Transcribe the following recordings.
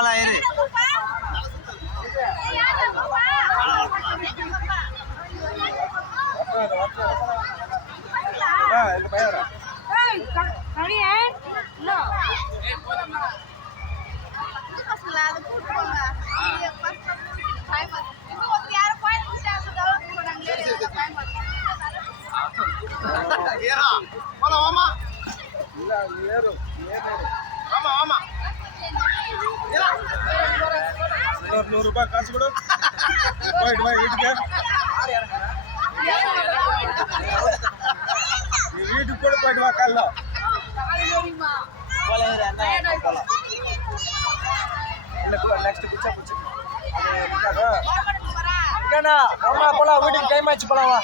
போலாம் இரு. ₹100 காசு கொடு. போயிட்டு வா வீட்டுக்கு. வீட்டுக்கு கூட போயிட்டு வா காலைல. நெக்ஸ்ட் பிச்சை பிடிச்சி போலாம். வீட்டுக்கு டைம் ஆச்சு, போலாம் வா.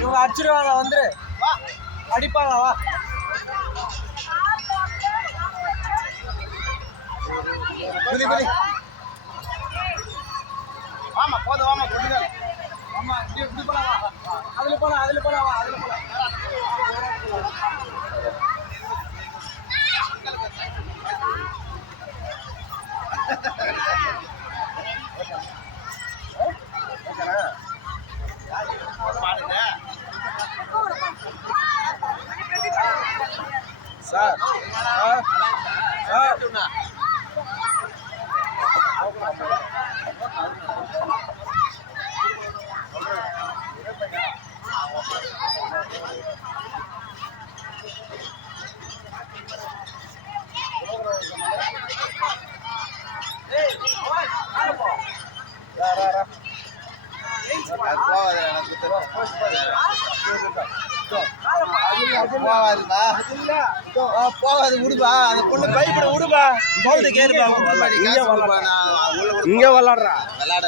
இவங்க அடிச்சிருவாங்க, வந்துரு. அடிப்பாங்க, வா. ஆமா போதும், ஆமா கொடுங்க. ஆமா இப்படி போலாம், அதுல போலாம், அதுல போலாம், அதுல போலாம். சார் போகாது, விடுபா. அந்த பொண்ணு பயப்பட விடுபா. இங்க விளாடுறா விளையாட